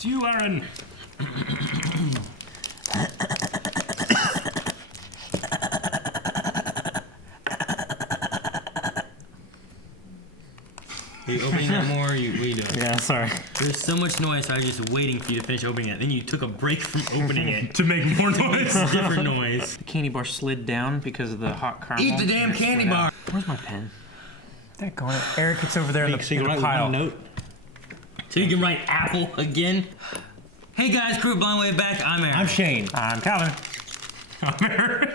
It's you, Aaron. Are you opening that more? What are you doing? Yeah, sorry. There's so much noise, so I was just waiting for you to finish opening it. Then you took a break from opening it. To make more noise. Different noise. The candy bar slid down because of the hot caramel. Eat the damn candy bar. Where's my pen? That going? Eric, it's over there in the write pile. one note. So you can write apple again. Hey guys, crew Blind Wave back. I'm Aaron. I'm Shane. I'm Calvin. I'm Aaron.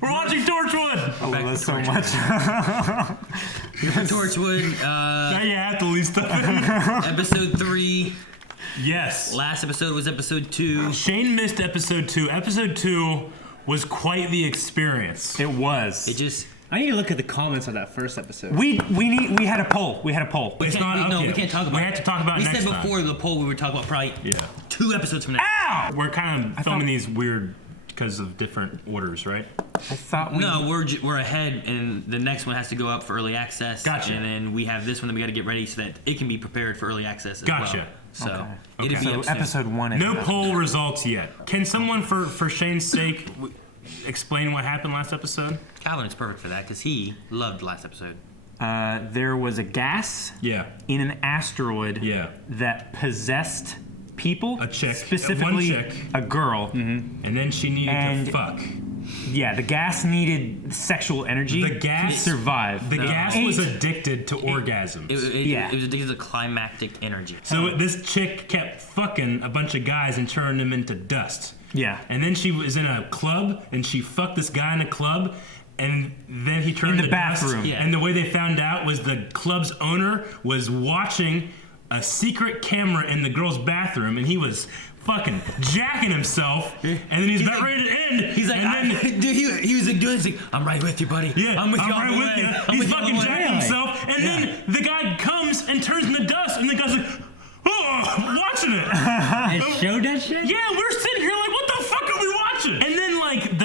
We're watching Torchwood. I love that so much. Torchwood. Now you have to leave stuff in. Episode 3. Yes. Last episode was episode 2. Shane missed episode 2. Episode 2 was quite the experience. It was. It just. I need to look at the comments of that first episode. We had a poll. We had a poll. It's not No, okay. we can't talk about it. We have to talk about it We next said time. before the poll we would talk about probably 2 episodes from now. Ow! We're kind of filming these weird because of different orders, right? I thought we. No, we're ahead, and the next one has to go up for early access. Gotcha. And then we have this one that we got to get ready so that it can be prepared for early access as Gotcha. well. So Okay. it'll be So up soon. episode 1 is No poll results yet. Can someone, for Shane's sake, explain what happened last episode? Calvin is perfect for that because he loved last episode. There was a gas Yeah. in an asteroid Yeah. that possessed people. A chick. Specifically, One chick. a girl. And then she needed And- to fuck. Yeah, the gas needed sexual energy The gas- to survive. The gas was Eight. addicted to orgasms. Yeah. It was addicted to climactic energy. So this chick kept fucking a bunch of guys and turning them into dust. Yeah. And then she was in a club and she fucked this guy in a club. And then he turned In the to bathroom. dust. Yeah. And the way they found out was the club's owner was watching a secret camera in the girl's bathroom, and he was fucking jacking himself. And then he's about ready to end. He's like, and then, dude, he was like doing this. Like, I'm right with you, buddy. yeah, I'm with you all right the with way. you. I'm He's with you all fucking the way. jacking himself, and then the guy comes and turns into dust, and the guy's like, oh, watching it. It showed that shit? Yeah, we're sitting here like, what the fuck are we watching? And then like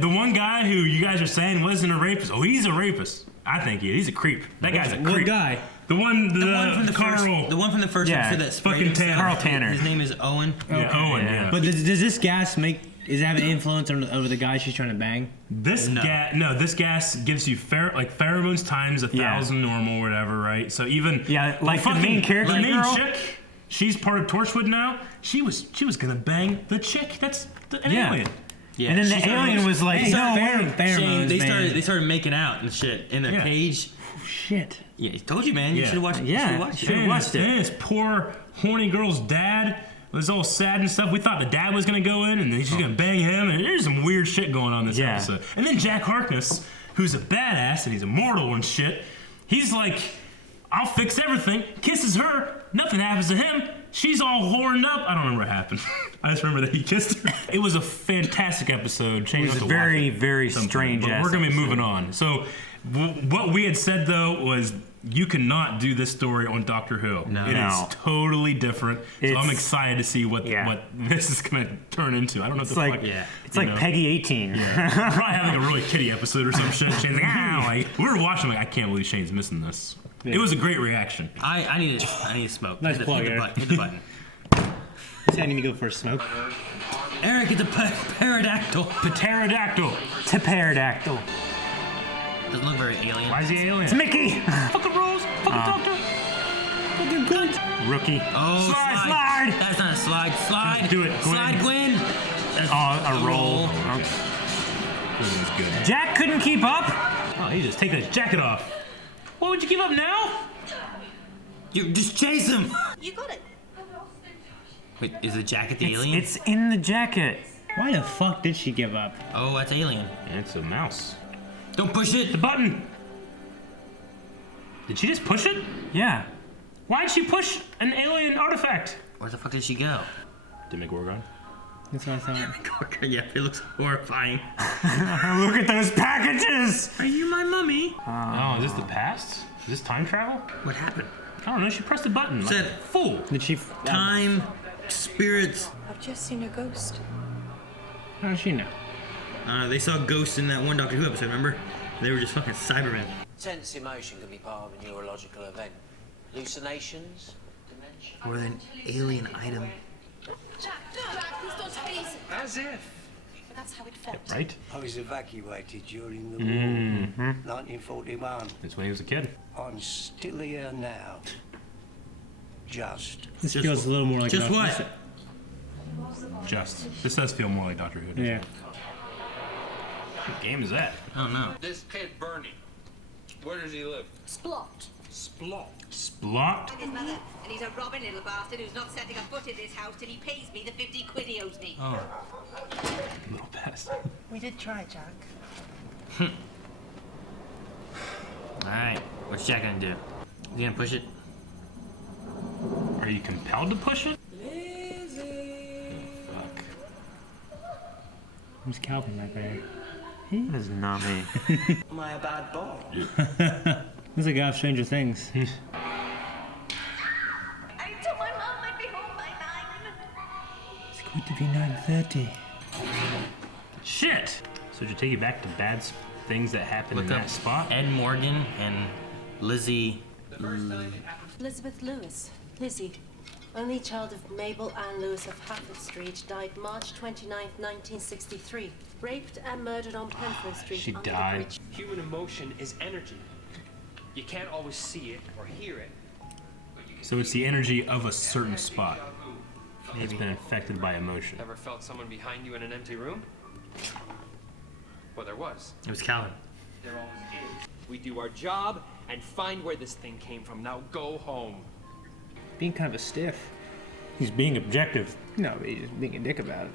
the one guy who you guys are saying wasn't a rapist. Oh, he's a rapist. I think he's a creep. That guy's a creep. What guy? The one The one from the Carl. the one from the first Yeah, episode that sprayed fucking himself. Tanner. Carl Tanner. His name is Owen. Yeah, Owen. Yeah. But does this gas is it have an influence over the guy she's trying to bang? This gas gives you pheromones times 1,000 normal, or whatever, right? So even like the main character the main girl? chick, she's part of Torchwood now. She was gonna bang the chick. That's an alien. Yeah. And then She the started- alien was like, Hey, no, pheromones, They man. started making out and shit in a Yeah. cage. shit. Yeah, I told you, man. You Yeah. should have watched it. Yeah. You should watch Should've it. watched it. And this poor horny girl's dad was all sad and stuff. We thought the dad was gonna go in and then she's gonna bang him, and there's some weird shit going on this Yeah. episode. And then Jack Harkness, who's a badass and he's immortal and shit, he's like, I'll fix everything. Kisses her, nothing happens to him. She's all horned up. I don't remember what happened. I just remember that he kissed her. It was a fantastic episode. It was a very, very strange But ass we're gonna be episode. moving on. So what we had said though was you cannot do this story on Doctor Who. No. It No. is totally different. So I'm It's- excited to see what Yeah. this is gonna turn into. I don't know what It's the like, fuck. Yeah. it's like know. Peggy 18. We'll probably have like a really kiddie episode or some shit. Shane's like, like we were watching like I can't believe Shane's missing this. It was a great reaction. I need to smoke. Nice hit plug, the Eric. button. Hit the button. I need to go for a smoke. Eric, it's a pterodactyl. Pterodactyl. Pterodactyl. Doesn't look very alien. Why is he alien? It's Mickey. Fucking Rose. Fucking Doctor. Fucking good. Rookie. Oh, Slide. That's not a slide. Slide. Do it, Gwen. Slide, Gwen. That's A roll. This is good. Jack couldn't keep up. Oh, he just taking his jacket off. What would you give up now? You just chase him. You got it. Wait, is the jacket the alien? It's in the jacket. Why the fuck did she give up? Oh, that's alien. It's a mouse. Don't push it. The button. Did she just push it? Yeah. Why'd she push an alien artifact? Where the fuck did she go? Demogorgon. That's what I thought. Yeah, it looks horrifying. Look at those packages. Are you my mummy? Oh, is this the past? Is this time travel? What happened? I don't know. She pressed a button. Like Said- a fool. Did she? Time, spirits. I've just seen a ghost. How does she know? They saw ghosts in that one Doctor Who episode, remember? They were just fucking Cybermen. Intense emotion can be part of a neurological event. Hallucinations, dementia. Or an alien item. Jack, please don't squeeze. As if. But that's how it felt. Right? I was evacuated during the war, 1941. That's when he was a kid. I'm still here now. Just. This feels a little more like Just Doctor- what? This does feel more like Doctor Who. doesn't Yeah. it? What game is that? I don't know. This kid, Bernie. Where does he live? Splot. Splot. Splot? His mother, and he's a robbing little bastard who's not setting a foot in this house till he pays me the 50 quid he owes me. Oh. Little best. We did try, Jack. Alright. What's Jack gonna do? Is he gonna push it? Are you compelled to push it? Fuck. Who's Calvin right there? That is not me. Am I a bad boy? This is a guy of Stranger Things. I told my mom I'd be home by 9. It's going to be 9:30. Shit! So did you take you back to bad things that happened in Look up that spot? Ed Morgan and Lizzie. Elizabeth Lewis. Lizzie. Only child of Mabel Ann Lewis of Hafford Street, died March 29, 1963. Raped and murdered on Penford Street. She under died. The bridge. Human emotion is energy. You can't always see it or hear it. So it's the energy of a certain spot. It's been infected by emotion. Ever felt someone behind you in an empty room? Well, there was. It was Calvin. There always is. We do our job and find where this thing came from. Now go home. Being kind of a stiff. He's being objective. No, but he's just being a dick about it.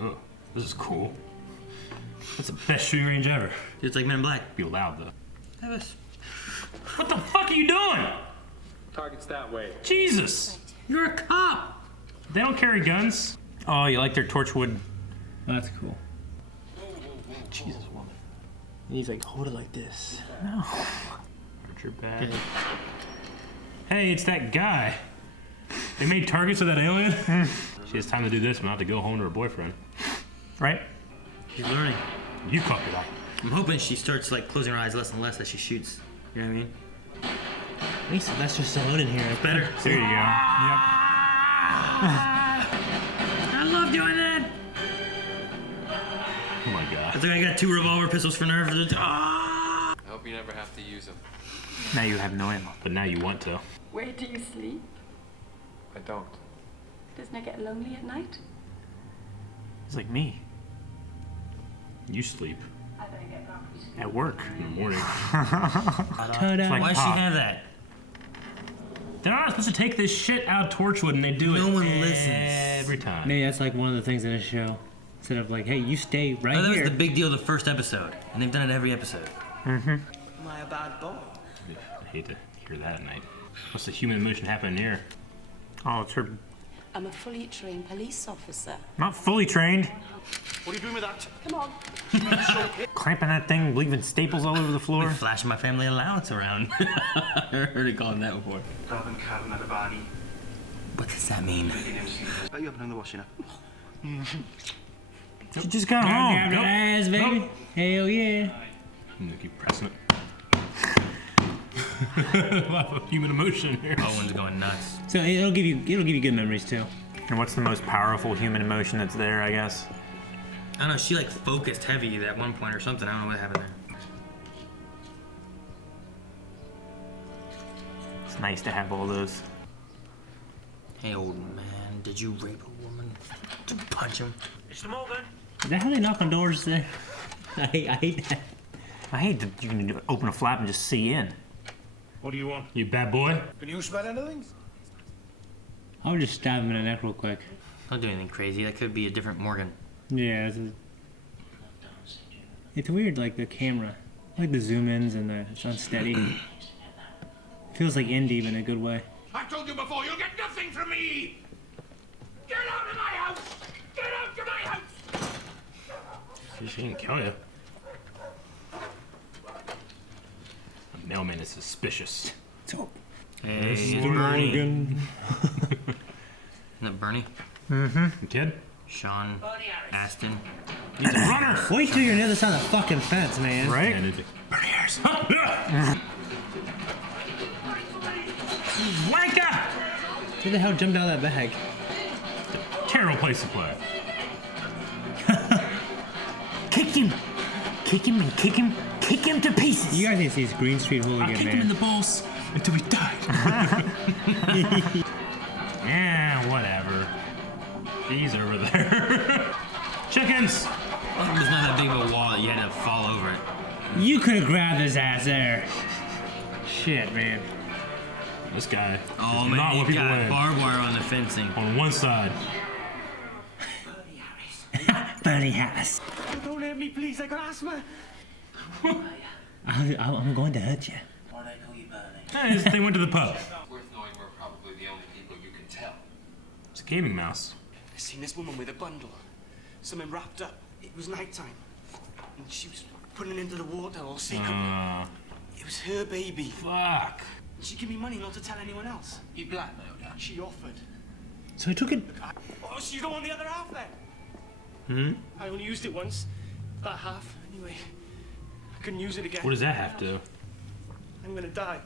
Oh, this is cool. That's the best shooting range ever. It's like Men in Black. Be loud though. That was. What the fuck are you doing? Target's that way. Jesus! You're a cop! They don't carry guns. Oh, you like their Torchwood? Oh, that's cool. Jesus, woman. And he's like, hold it like this. Hurt your back. Hey, it's that guy. They made targets of that alien. She has time to do this, but not to go home to her boyfriend. Right? She's learning. You caught it all. I'm hoping she starts like closing her eyes less and less as she shoots. You know what I mean? At least that's just Stallone in here. Better. There you go. I love doing that! Oh my god. I think I got 2 revolver pistols for nerve. Ah! I hope you never have to use them. Now you have no ammo. But now you want to. Where do you sleep? I don't. Doesn't it get lonely at night? It's like me You sleep I don't get that. at work. in the morning. Ta-da. like Why does she Pop. have that? They're not supposed to take this shit out of Torchwood, and they do it No one listens. every time. Maybe that's like one of the things in a show. Instead of like, hey, you stay right Oh, that was here. the big deal the first episode. And they've done it every episode. Am I a bad boy? I hate to hear that at night. What's the human emotion happening here? Oh, it's her. I'm a fully trained police officer. Not fully trained. What are you doing with that? Come on. Clamping that thing, leaving staples all over the floor. Flashing my family allowance around. I heard it calling that before. What does that mean? Bet you haven't done the washing up. She just got Grab home. that ass, baby. Nope. Hell yeah. I'm gonna keep pressing it. A lot of human emotion here. Owen's going nuts. So it'll give you good memories too. And what's the most powerful human emotion that's there, I guess? I don't know, she like focused heavy at one point or something. I don't know what happened there. It's nice to have all those. Hey, old man, did you rape a woman? Did you punch him? Is that how they knock on doors there? I hate that. I hate that you can open a flap and just see in. What do you want? You bad boy? Can you smell anything? I would just stab him in the neck real quick. Don't do anything crazy. That could be a different Morgan. Yeah, it's weird, like the camera, like the zoom ins and it's unsteady. Feels like indie, but in a good way. I told you before, you'll get nothing from me! Get out of my house! Get out of my house! She didn't kill you. The mailman is suspicious. So, Hey, it's Bernie. Isn't it Bernie? The kid? Sean Astin. He's a runner! wait till you're near the side of the fucking fence, man. Right? And it's Bernie Harris. Wanker! Who the hell jumped out of that bag? Terrible place to play. Kick him! Kick him and kick him! Kick him to pieces! You guys need to see this Green Street I'll hooligan, kick him in man. the balls until he died. Yeah, whatever. He's over there. Chickens! It was not that big of a wall that you had to fall over it. You could have grabbed his ass there. Shit, man. This guy Oh does man, not you want people got in. barbed wire on the fencing. On one side. Bernie Harris. Don't hurt me, please. I got asthma. I'm going to hurt you. Why they call you Bernie? Hey, they went to the pub. Worth knowing we're probably the only people you can tell. It's a gaming mouse. I seen this woman with a bundle. Something wrapped up. It was nighttime. And she was putting it into the water all secretly. It was her baby. Fuck. She gave me money not to tell anyone else. You blackmailed her. She offered. So he took it. Oh, so you don't want the other half then? I only used it once. That half, anyway. I couldn't use it again. What does that have to? I'm gonna die.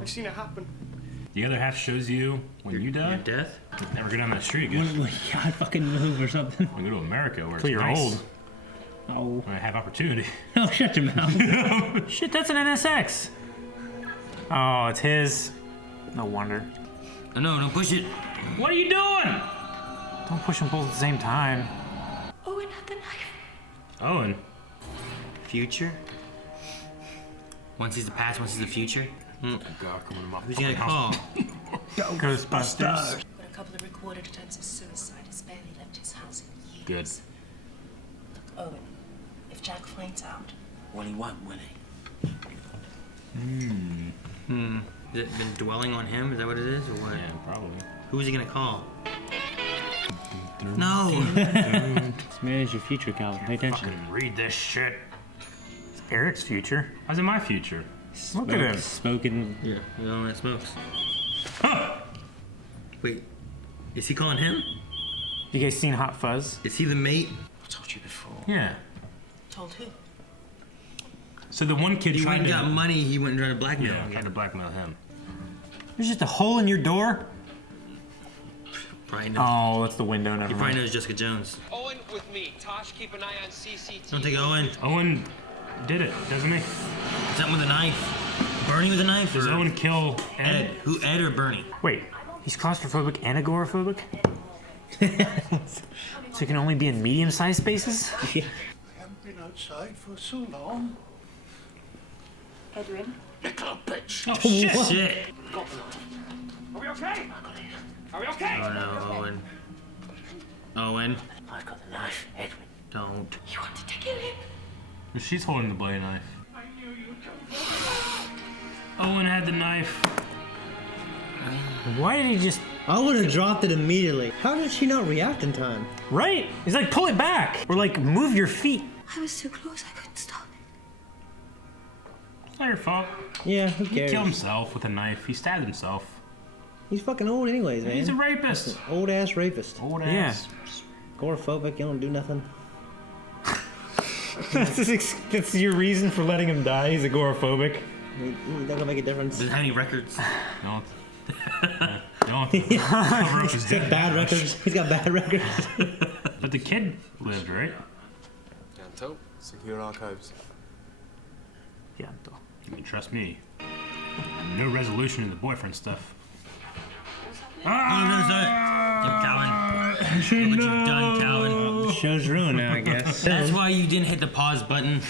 I've seen it happen. The other half shows you when you die. Your death? Never go down that street again. God fucking move or something. I'll go to America where it's Till you're nice. old. Oh. I have opportunity. Oh, shut your mouth. Shit, that's an NSX. Oh, it's his. No wonder. Oh, no, don't push it. What are you doing? Don't push them both at the same time. Owen had the knife. Owen. Future? One sees the past, one sees the future. God, coming to my Who's he gonna call? Ghostbusters. But a couple of recorded attempts of suicide. Has barely left his house in years. Good. Look, Owen, if Jack finds out, Well, he won't, will he? Has it been dwelling on him? Is that what it is, or what? Yeah, probably. Who is he gonna call? No! This man is your future, Calvin. Pay attention. Fucking read this shit. It's Eric's future. How's it my future? Look at him. Smoking. Yeah, you know that smokes. Huh! Wait, is he calling him? You guys seen Hot Fuzz? Is he the mate? I told you before. Yeah. told who? So the one kid He tried went and to... got money, he went and tried to blackmail Yeah, him. tried to blackmail him. There's just a hole in your door? Probably knows. Oh, that's the window, never He probably mind. knows Jessica Jones. Owen with me. Tosh, keep an eye on CCTV. Don't take Owen. Owen did it, doesn't he? Something with a knife. Bernie with a knife? Does Or Owen kill Ed? Ed? Who, Ed or Bernie? Wait, he's claustrophobic and agoraphobic? So he can only be in medium-sized spaces? I haven't been outside for so long. Edwin, Little bitch. Oh, shit! Shit! Are we okay? Are we okay? Oh no, Owen. Owen, I've got the knife, Edwin. don't. you wanted to kill him. She's holding the blade knife. I knew you'd come. Owen had the knife. Why did he just... I would have dropped it immediately. How did she not react in time? Right? He's like, pull it back! Or like, move your feet. I was so close I couldn't stop. It's not your fault. Yeah, who He cares? killed himself with a knife. He stabbed himself. He's fucking old anyways, man. He's a rapist. Old ass rapist. Old Yeah. ass. Agoraphobic, you don't do nothing. That's your reason for letting him die? He's agoraphobic? He's not gonna make a difference. Doesn't have any records. Don't. Don't. Cover up his He's got dead bad body. records. He's got bad records. But the kid lived, right? Canto, secure archives. Yeah. You can trust me. No resolution in the boyfriend stuff. Oh, no, sorry. Calvin. Look what you've done, Calvin. The show's ruined now, I guess. That's why you didn't hit the pause button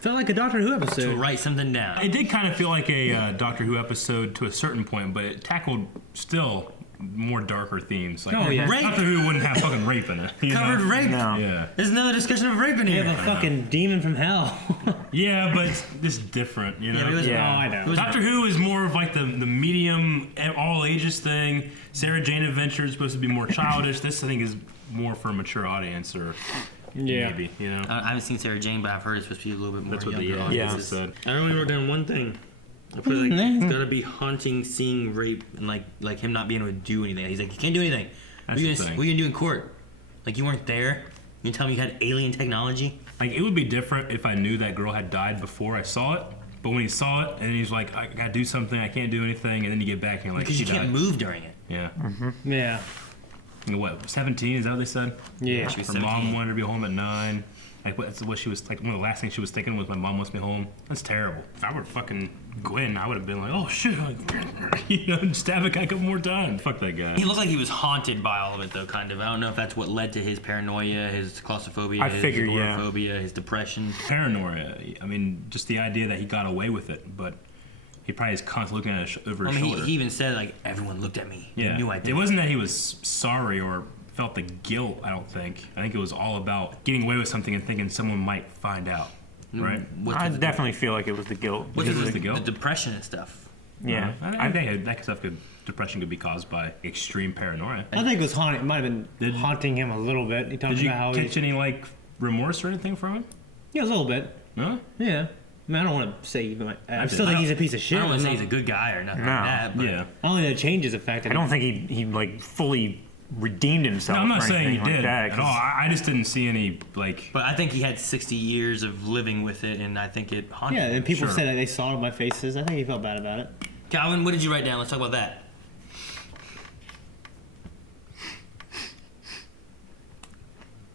Felt like a Doctor Who to episode. write something down. It did kind of feel like a Doctor Who episode to a certain point, but it tackled still more darker themes. Like, Oh, yeah. Rape. Doctor Who wouldn't have fucking rape in it. You Covered know? rape. No. Yeah. There's another discussion of rape in We here. have a fucking demon from hell. Yeah, but it's different, you know? Yeah, but it was, Yeah. Oh, I know. It was- Doctor Who is more of like the medium, all ages thing. Sarah Jane Adventure is supposed to be more childish. This, I think, is more for a mature audience, or Yeah. maybe, you know? I haven't seen Sarah Jane, but I've heard it's supposed to be a little bit more That's what the younger yeah, audiences. said. I only wrote down one thing. I put like it's gotta be haunting seeing rape and like him not being able to do anything. He's like, you can't do anything. That's the thing. What are you gonna do in court? Like you weren't there. You tell me you had alien technology. Like, it would be different if I knew that girl had died before I saw it. But when he saw it, and he's like, I gotta do something, I can't do anything, and then you get back and you're like, Because you can't move during it. Yeah. Yeah. And what, 17? Is that what they said? Yeah. She was Her 17. mom wanted her to be home at 9. Like, that's what she was, like, one of the last things she was thinking was, my mom wants me home. That's terrible. If I were fucking Gwen, I would have been like, oh shit, you know, stab a guy a couple more times. Fuck that guy. He looked like he was haunted by all of it, though, kind of. I don't know if that's what led to his paranoia, his claustrophobia, his agoraphobia, his depression. Paranoia. I mean, just the idea that he got away with it, but he probably is constantly looking at over his shoulder. He even said, like, everyone looked at me. Yeah. They knew I did. It wasn't that he was sorry or felt the guilt, I don't think. I think it was all about getting away with something and thinking someone might find out, right? I definitely feel like it was the guilt. What is the guilt? The depression and stuff. Yeah. I think that stuff depression could be caused by extreme paranoia. I think it was haunting. It might have been haunting him a little bit. He talked Did you about how catch any, like, remorse or anything from him? Yeah, a little bit. No? Yeah. I mean, I don't want to say even. I still I think don't- he's a piece of shit. I don't want to say he's a good guy or nothing like that. But Yeah. I don't think that changes the fact that I don't think he like fully redeemed himself. No, I'm not or saying he anything like did that, at all. I just didn't see any, like... But I think he had 60 years of living with it, and I think it haunted Yeah, him. and people said that they saw it on my faces. I think he felt bad about it. Calvin, what did you write down? Let's talk about that.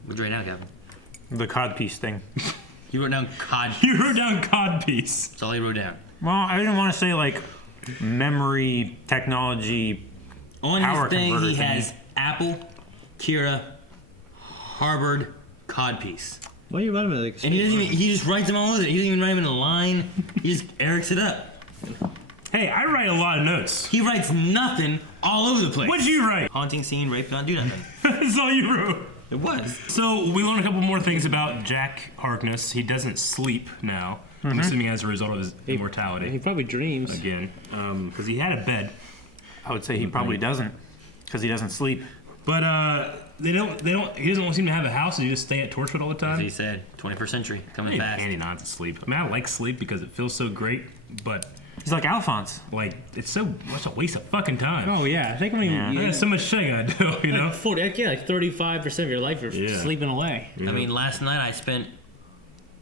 What'd you write down, Calvin? The codpiece thing. You wrote down cod. You wrote down codpiece. That's all he wrote down. Well, I didn't want to say like memory technology. On power his thing, converter he thingy. has Apple, Kira, Harvard, codpiece. Why are you writing like? And he doesn't even, he just writes them all over. He doesn't even write them in a line. He just Eric's it up. Hey, I write a lot of notes. He writes nothing all over the place. What'd you write? Haunting scene, rape, not do nothing. That's all you wrote. It was. So we learned a couple more things about Jack Harkness. He doesn't sleep now. I'm assuming as a result of his immortality. He probably dreams. Again, because he had a bed. I would say he probably doesn't, because he doesn't sleep. But he doesn't seem to have a house. Does he just stay at Torchwood all the time? As he said, 21st century, coming It's fast. handy not to sleep. I mean, I like sleep because it feels so great, but He's like Alphonse. like it's so much a waste of fucking time. Oh yeah, I think when I got so much shit I gotta do, you know. like 35% of your life you're Yeah. sleeping away. I mean, last night I spent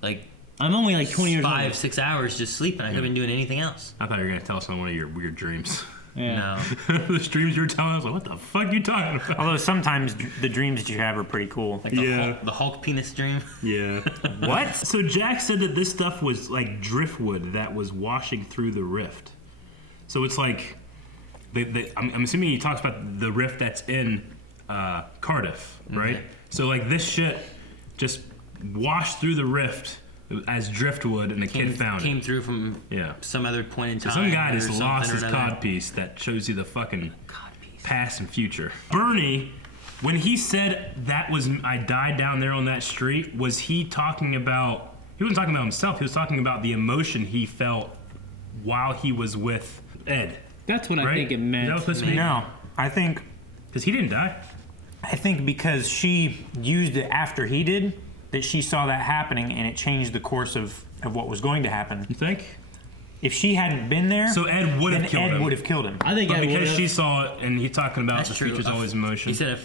like I'm only like 20 years old. 5-6 hours just sleeping. I could have been doing anything else. I thought you were gonna tell someone one of your weird dreams. Yeah. No. The dreams you were telling, I was like, what the fuck you talking about? Although sometimes the dreams that you have are pretty cool. Like the, Yeah. the Hulk penis dream. Yeah. What? So Jack said that this stuff was like driftwood that was washing through the rift. So it's like, I'm assuming he talks about the rift that's in Cardiff, right? Okay. So like this shit just washed through the rift as driftwood, and the kid found Came it. through from Yeah. some other point in So time. some guy or just something lost or his another. codpiece that shows you the fucking Codpiece. past and future. Bernie, when he said that was I died down there on that street, was he talking about? He wasn't talking about himself. He was talking about the emotion he felt while he was with Ed. That's what I Right? think it meant. Is that what this means? No, I think Because he didn't die. because she used it after he did, that she saw that happening and it changed the course of what was going to happen. You think? If she hadn't been there, So Ed would then have killed Ed him. would have killed him. I think But I because would've. she saw it, and he's talking about That's the true. future's always emotion. He said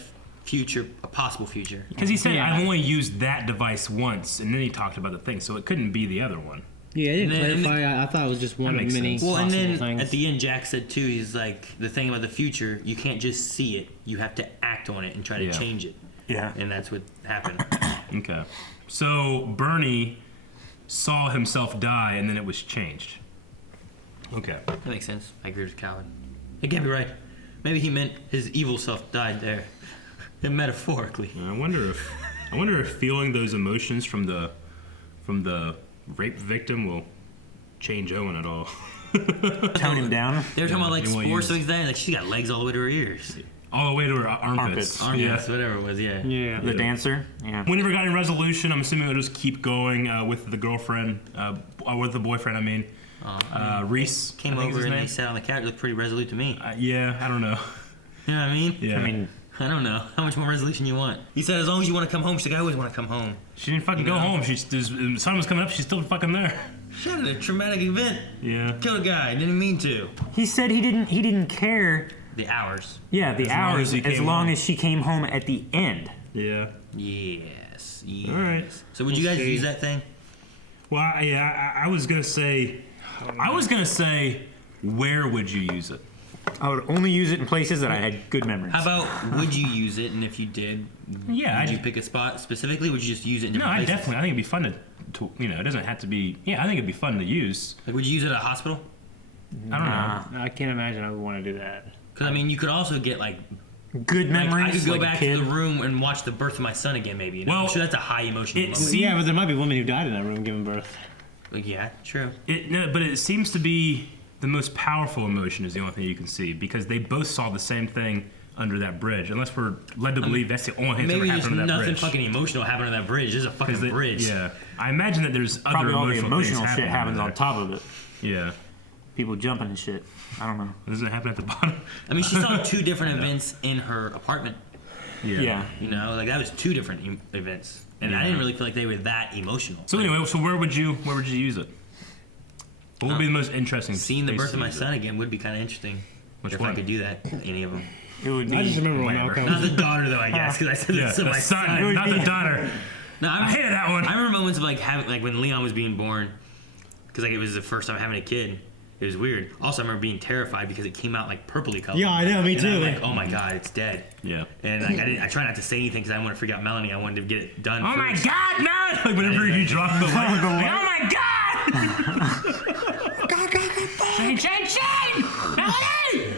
a possible future. Because he said, Yeah. I've only used that device once, and then he talked about the thing, so it couldn't be the other one. Yeah, I didn't And then- clarify. I thought it was just one That of makes many sense. Well, and possible then things. at the end, Jack said too, he's like, the thing about the future, you can't just see it. You have to act on it and try to Yeah. change it. Yeah. And that's what happened. Okay. So Bernie saw himself die, and then it was changed. Okay. That makes sense. I agree with Calvin. It can't be right. Maybe he meant his evil self died there. And metaphorically. I wonder if feeling those emotions from the rape victim will change Owen at all. Tone him down. They were talking about like you wanna sports use- things there, and like she got legs all the way to her ears. All the way to her armpits. Armpits, whatever it was, yeah. yeah. The dancer. Yeah. We never got any resolution. I'm assuming we'll just keep going with the girlfriend, with the boyfriend. I mean, Reese Came I think is over his and name. they sat on the couch. Looked pretty resolute to me. Yeah, I don't know. You know what I mean? Yeah. I mean, I don't know. How much more resolution you want? He said, as long as you want to come home. She's like, I always want to come home. She didn't fucking go No. home. The sun was coming up. She's still fucking there. She had a traumatic event. Yeah. Killed a guy. Didn't mean to. he said he didn't care. The hours. Yeah, the As long hours as he as came long home. as she came home at the end. Yeah. Yes. Yes. All right. So would you guys use that thing? Well, yeah, I was gonna say, I was gonna say, where would you use it? I would only use it in places that I had good memories. How about would you use it, and if you did, Yeah, would I'd- you pick a spot specifically? Would you just use it in No, different I places? definitely. I think it'd be fun to it doesn't have to be. Yeah, I think it'd be fun to use. Like, would you use it at a hospital? I don't know. I can't imagine I would want to do that. Because I mean, you could also get like Good like, memories. I could go like a back to kid. the room and watch the birth of my son again. Maybe. You know? Well, I'm sure that's a high emotional moment. Yeah, but there might be women who died in that room giving birth. Like, yeah, true. But it seems to be the most powerful emotion is the only thing you can see because they both saw the same thing under that bridge. Unless we're led to believe that's the only thing that's ever Maybe there's happened under that nothing bridge. fucking emotional happened on that bridge. There's a fucking bridge. Yeah, I imagine that there's other Probably all the emotional, emotional things shit happens under on top of it. there. Yeah, People jumping and shit. I don't know. doesn't it happen at the bottom? I mean, she saw 2 different events in her apartment. Yeah. You know, like that was 2 different events, and I didn't really feel like they were that emotional. So anyway, so where would you use it? What would be the most interesting? Seeing the place birth to of my use it? son again would be kind of interesting. Which if one? I could do that, any of them. It would be. I just remember when whatever. Malcolm. Not the daughter though, I guess, because I said Yeah, it's to the my son, son. not the daughter. No, I hated that one. I remember moments of like having, like when Leon was being born, because like it was the first time having a kid. It was weird. Also, I remember being terrified because it came out like purpley colored. Yeah, I know, me And too. I'm like, oh my god, it's dead. Yeah. And like, I try not to say anything because I didn't want to freak out Melanie. I wanted to get it done. Oh my first. god, no! Like whenever you drop the light, like, oh my god! Shane! Melanie!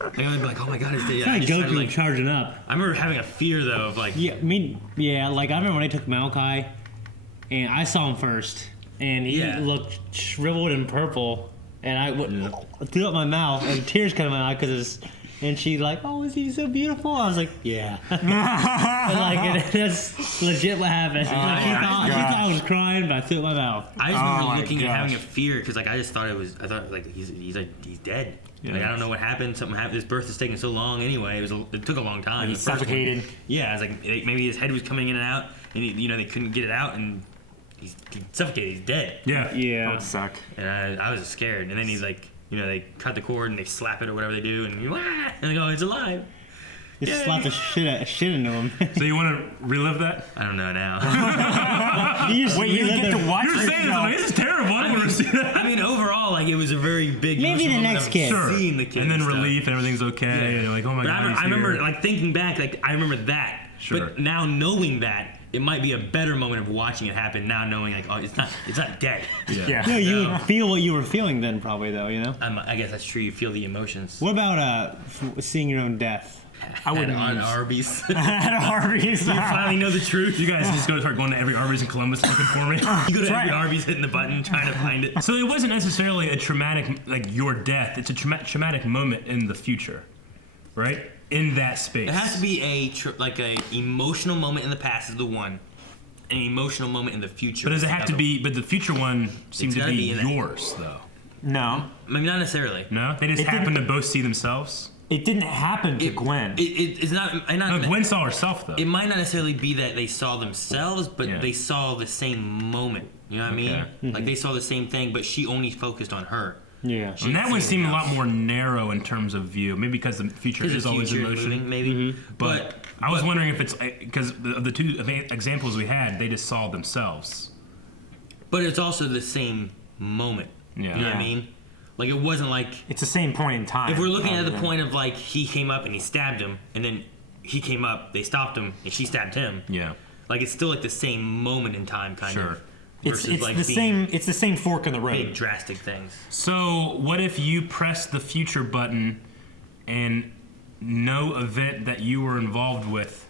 Like, I would be like, oh my god, it's dead. It's I like just tried to, Goku like, charging up. I remember having a fear though of like, Yeah, like I remember when I took Malachi, and I saw him first, and he Yeah. looked shriveled and purple, and I threw up my mouth, and tears came out because and she like, oh, is he so beautiful? I was like, yeah. And like, and that's legit what happened. Like, she thought I was crying, but I threw up my mouth. I just remember my looking and gosh. having a fear because like I just thought I thought like he's dead. Like I don't know what happened. Something happened. This birth is taking so long anyway. It took a long time. He's The first one- suffocated. Yeah, I was like maybe his head was coming in and out, and they couldn't get it out, and he suffocated. He's dead. Yeah. That Yeah. would suck. And I was scared. And then he's like, they cut the cord and they slap it or whatever they do, and they go, it's alive. You slap the shit into him. So you want to relive that? I don't know now. You just Wait, you relive get the- to watch You're it? saying this, I'm like, this is terrible. I don't want to see that. I mean, overall, like it was a very big. Maybe emotional the moment next of kid. Sure. seeing the kid, And then stuff. relief and everything's okay. And you're like, oh my But god. he's I remember, here. like thinking back, like I remember that. Sure. But now knowing that, it might be a better moment of watching it happen. Now knowing like, oh, it's not dead. Yeah. No, you would feel what you were feeling then, probably though. You know. I guess that's true. You feel the emotions. What about seeing your own death? I wouldn't on use- Arby's. At Arby's. You finally know the truth. You guys just start going to every Arby's in Columbus looking for me. You go to every right. Arby's, hitting the button, trying to find it. So it wasn't necessarily a traumatic, like your death. It's a traumatic moment in the future, right? In that space. It has to be a emotional moment in the past is the one, an emotional moment in the future. But does is it the have to other be? But the future one seemed to gotta be be in that- yours, though. No, one. Maybe not necessarily. No, they just It happened to didn't- both see themselves. it didn't happen to Gwen. It's not. No, Gwen saw herself though. It might not necessarily be that they saw themselves, but Yeah. they saw the same moment. You know what I mean? Okay. Like they saw the same thing, but she only focused on her. Yeah. And that one seemed a lot more narrow in terms of view. Maybe because the future Because is the always future in is motion. moving, maybe. But I was wondering if it's because of the two examples we had, they just saw themselves. But it's also the same moment. Yeah. You know what I Yeah. mean? Like it wasn't like It's the same point in time. if we're looking at the Yeah. point of like he came up and he stabbed him, and then he came up, they stopped him, and she stabbed him. Yeah. Like it's still like the same moment in time, kind Sure. of. It's, Versus it's like the being same. It's the same fork in the road. big drastic things. So what if you press the future button and no event that you were involved with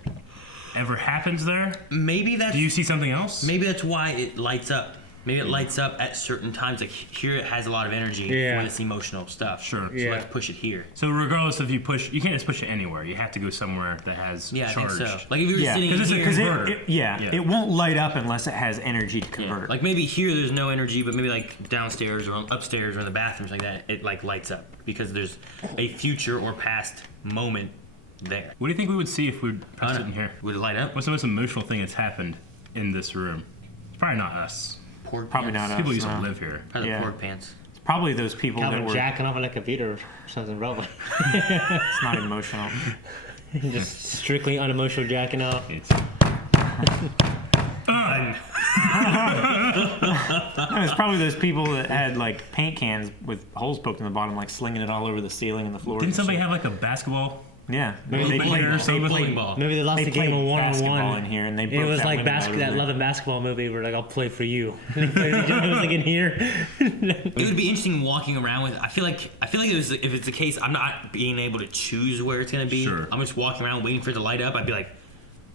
ever happens there? Maybe that's Do you see something else? maybe that's why it lights up. Maybe it lights up at certain times. Like here, it has a lot of energy Yeah. for this emotional stuff. Sure. So Yeah. let's push it here. So regardless if you push, you can't just push it anywhere. You have to go somewhere that has Yeah, charge. I think so. Like if you were Yeah, sitting because it's a here, converter. Yeah, Yeah. it won't light up unless it has energy to yeah, convert it. like maybe here there's no energy, but maybe like downstairs or upstairs or in the bathrooms like that, it like lights up because there's a future or past moment there. What do you think we would see if we pressed it in here? Would it light up? What's the most emotional thing that's happened in this room? It's probably not us. Pork Probably pants? not us. People used to no. live here. Probably Yeah. pork pants. It's probably those people that Calvin were. jacking off on a computer or something, probably. It's not emotional. Just strictly unemotional jacking off. It's It's probably those people that had like paint cans with holes poked in the bottom, like slinging it all over the ceiling and the floor. Didn't somebody have like a basketball? Yeah, Maybe they bowling ball. Maybe they lost the game of basketball in one-on-one. here, and they It broke was that like window over that there. Love and Basketball movie where like I'll play for you. It was like in here. It would be interesting walking around with. I feel like it was, if it's the case, I'm not being able to choose where it's gonna be. Sure. I'm just walking around waiting for it to light up. I'd be like,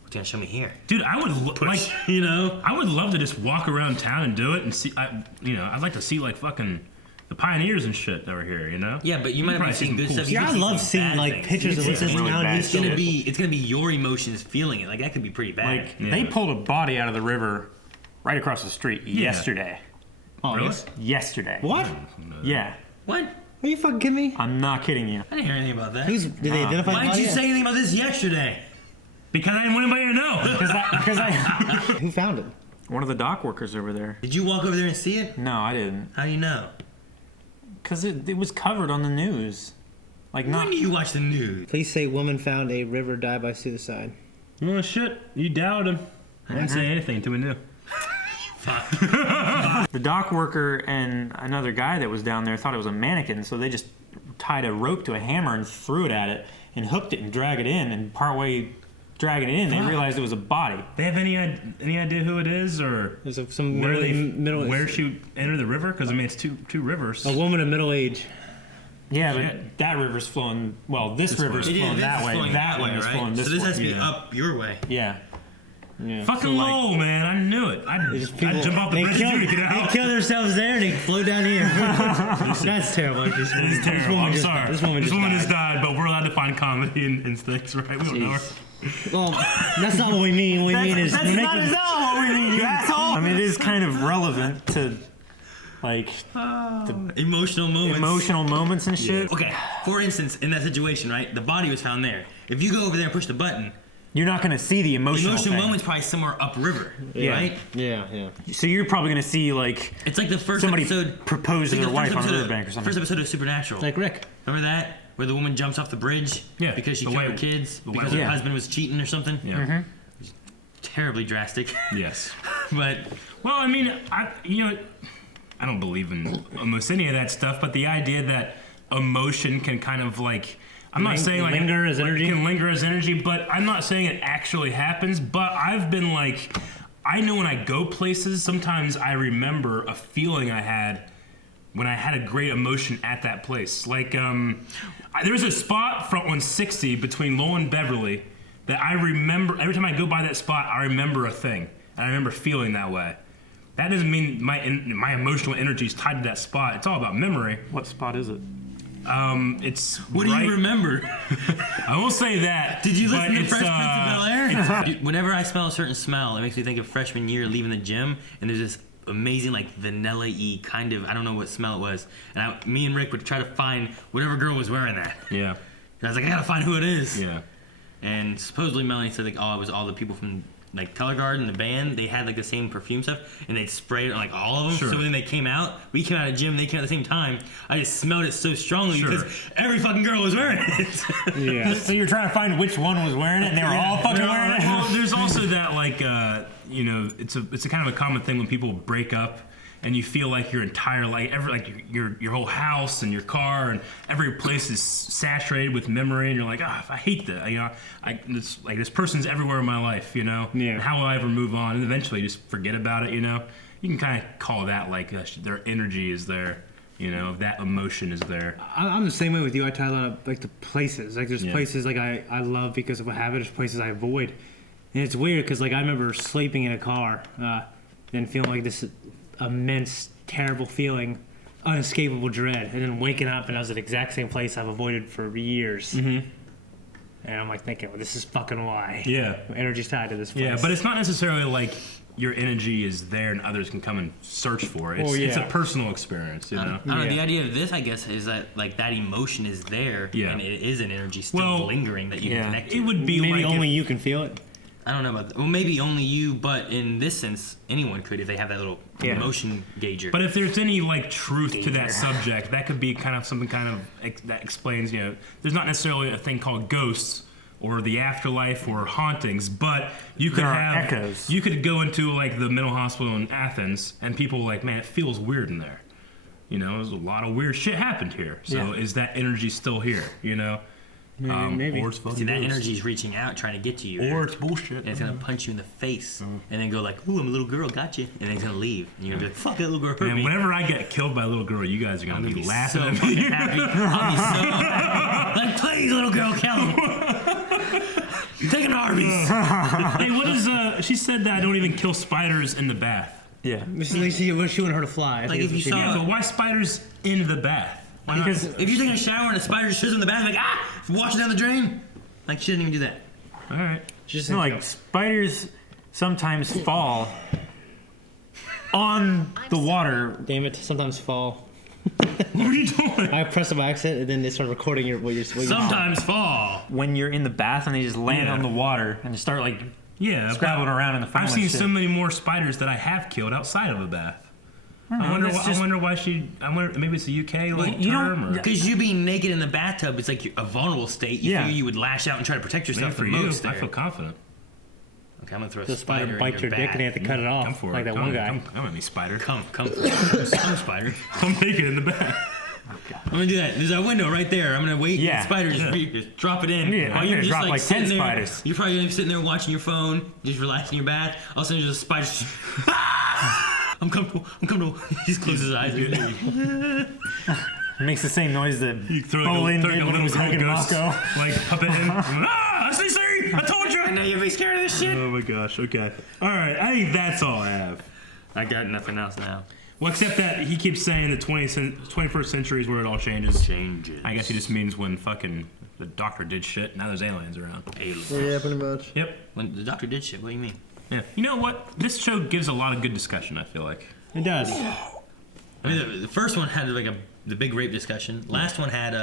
what's gonna show me here? Dude, I would like, You know? I would love to just walk around town and do it and see. I'd like to see like fucking the pioneers and shit that were here. You know? Yeah, but you might have probably been seeing see good some stuff. cool You Yeah, could I see love some seeing bad like things. pictures of You this could see some really now. bad and It's gonna shit. be your emotions feeling it. Like that could be pretty bad. Like they pulled a body out of the river right across the street yesterday. Oh, Really? Yesterday. What? Yeah, What? Are you fucking kidding me? I'm not kidding you. I didn't hear anything about that. Did they identify the Why didn't body? you say anything about this yesterday? Because I didn't want anybody to know. Because I Who found it? one of the dock workers over there. Did you walk over there and see it? No, I didn't. How do you know? Because it was covered on the news. Like not. When do you watch the news? Please say woman found a river died by suicide. Oh shit! You doubted him. I didn't say anything until we knew. The dock worker and another guy that was down there thought it was a mannequin, so they just tied a rope to a hammer and threw it at it and hooked it and dragged it in. And partway dragging it in, they realized it was a body. They have any idea who it is or There's some where middle where she entered the river? Because I mean, it's two rivers. a woman of middle age. Yeah, but Shit. that river's flowing. Well, this river's It is, flowing this that is way. flowing That one is right? flowing this So this way. has to be Yeah. up your way. Yeah. Yeah. Fucking So, like, low, man. I knew it. I'd jump off the They bridge kill, too to get they out. kill themselves there and they float down here. That's terrible. This It is terrible. woman I'm just- sorry. This woman has just died, but we're allowed to find comedy in things, right? We don't know her. Well, that's not what we mean. What we mean is that's we're not making- what we mean, you asshole. I mean, it is kind of relevant to like Emotional moments. emotional moments and shit. Okay, for instance, in that situation, right? The body was found there. If you go over there and push the button, You're not going to see the the emotional emotional thing. moment's probably somewhere upriver, Yeah. right? Yeah, yeah. So you're probably going to see like It's like the first somebody episode. propose to it's their like the wife on first a episode riverbank or something. First episode of Supernatural. Like Rick. Remember that? Where the woman jumps off the bridge Yeah, because she the killed way- her kids the because way- her Yeah. husband was cheating or something. Yeah. Terribly drastic. Yes. But Well, I mean, I don't believe in almost any of that stuff, but the idea that emotion can kind of like, I'm not saying like linger as energy? can linger as energy, but I'm not saying it actually happens. But I've been like, I know when I go places, sometimes I remember a feeling I had when I had a great emotion at that place. Like, there's a spot from on 60 between Lowell and Beverly that I remember. Every time I go by that spot, I remember a thing, and I remember feeling that way. That doesn't mean my emotional energy is tied to that spot. It's all about memory. What spot is it? It's what do right- you remember? I won't say that. Did you but listen to it's, Fresh Prince of Bel-Air? Dude, whenever I smell a certain smell, it makes me think of freshman year leaving the gym, and there's this amazing like vanilla-y kind of, I don't know what smell it was, and me and Rick would try to find whatever girl was wearing that. Yeah. And I was like, I gotta find who it is. Yeah. And supposedly Melanie said like, oh, it was all the people from like Color Guard and the band. They had like the same perfume stuff, and they'd spray it on like all of them. Sure. So when they came out, we came out of gym, they came out at the same time. I just smelled it so strongly Sure. because every fucking girl was wearing it. Yeah. So you're trying to find which one was wearing it, and they were all fucking wearing it. Well, there's also that like it's a kind of a common thing when people break up and you feel like your entire life, your whole house and your car and every place is saturated with memory, and you're like, I hate that. It's like this person's everywhere in my life, Yeah. And how will I ever move on? And eventually, you just forget about it, You can kind of call that like their energy is there, that emotion is there. I'm the same way with you. I tie a lot of like the places. Like there's Yeah. places like I love because of what happened. There's places I avoid, and it's weird because like I remember sleeping in a car and feeling like this immense, terrible feeling, unescapable dread, and then waking up and I was at the exact same place I've avoided for years. Mm-hmm. And I'm like thinking, well, this is fucking why. Yeah. My energy's tied to this place. Yeah, but it's not necessarily like your energy is there and others can come and search for it. It's, Oh, yeah. it's a personal experience, I don't know. The idea of this, I guess, is that like that emotion is there, Yeah. and it is an energy still Well, lingering that you yeah. can connect to. It would be maybe like only if- you can feel it. I don't know about that. Well, maybe only you, but in this sense, anyone could if they have that little Yeah. emotion gauger. But if there's any like truth to that subject, that could be kind of something that explains. There's not necessarily a thing called ghosts, or the afterlife or hauntings, but you could There are have echoes. You could go into like the mental hospital in Athens, and people are like, man, it feels weird in there. You know, there's a lot of weird shit happened here. So Yeah. is that energy still here? You know, Maybe. or it's fucking See, that ghosts. energy's reaching out, trying to get to you. or Eric. it's bullshit. And it's gonna punch you in the face, and then go like, "Ooh, I'm a little girl, gotcha," and then it's gonna leave, and you're gonna be like, "Fuck, that little girl hurt Man, me." whenever I get killed by a little girl, you guys are gonna I'm be gonna be laughing so at fucking me. happy. I'll be so happy. Like, please, little girl, kill him. Take an Arby's. Hey, what is she said that I don't even kill spiders in the bath. Yeah. She want her to fly. I Like, think if that's you what she saw- Yeah, but why spiders in the bath? Why not? Because If you're taking a shower and a spider just shits in the bath, like wash it down the drain. Like, she didn't even do that. All right. Just you know, like spiders sometimes fall on the water. damn it, sometimes fall. What are you doing? I pressed it by accident, and then they start recording what you're Sometimes fall. When you're in the bath and they just land Yeah. on the water and just start like Yeah, scrabbling but around in the foam. I've and seen shit. so many more spiders that I have killed outside of a bath. I wonder. that's just- I wonder why she. I wonder. Maybe it's a UK like you term. don't- Or, Because you being naked in the bathtub, it's like a vulnerable state. You Yeah. figure you would lash out and try to protect maybe yourself for the you, most. I There. feel confident. Okay, I'm gonna throw a The spider spider in bites your dick bath. and they have to cut it off. Come for like it. that come, one guy. Come at me, spider. Come, spider. Come naked in the bath. I'm gonna do that. There's a window right there. I'm gonna wait. Yeah. And the spider just drop it in. Yeah, While I'm you're gonna just drop like 10 sitting there, spiders. You're probably gonna be sitting there watching your phone, just relaxing in your bath. All of a sudden, there's a spider. I'm comfortable. He just closes his eyes. It makes the same noise that You throw Bolin like did a when he little was hugging ghost, Mako. like puppet in. I see. I told you. I know you'll be scared of this shit. Oh my gosh. Okay. All right. I think that's all I have. I got nothing else now. Well, except that he keeps saying the 21st century is where it all changes. Changes. I guess he just means when fucking the doctor did shit. Now there's aliens around. Aliens. Yeah, pretty much. Yep. When the doctor did shit, what do you mean? Yeah. You know what? This show gives a lot of good discussion. I feel like. It does. I mean, the first one had like the big rape discussion. Last one had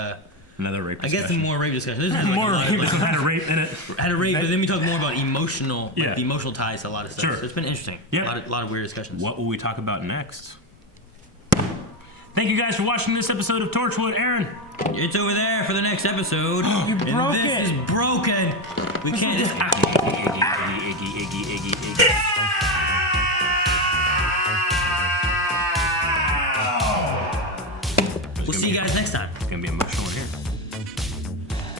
Another rape. I guess the discussion. more rape discussion. This is like more. a lot of, This one had a rape in it. had a rape, but then we talk more about emotional, like Yeah. the emotional ties to a lot of stuff. Sure. So it's been interesting. Yeah. A lot of weird discussions. What will we talk about next? Thank you guys for watching this episode of Torchwood. Aaron. It's over there for the next episode. and broke this it. is broken. We can't just. We'll see you guys next time. It's gonna be emotional.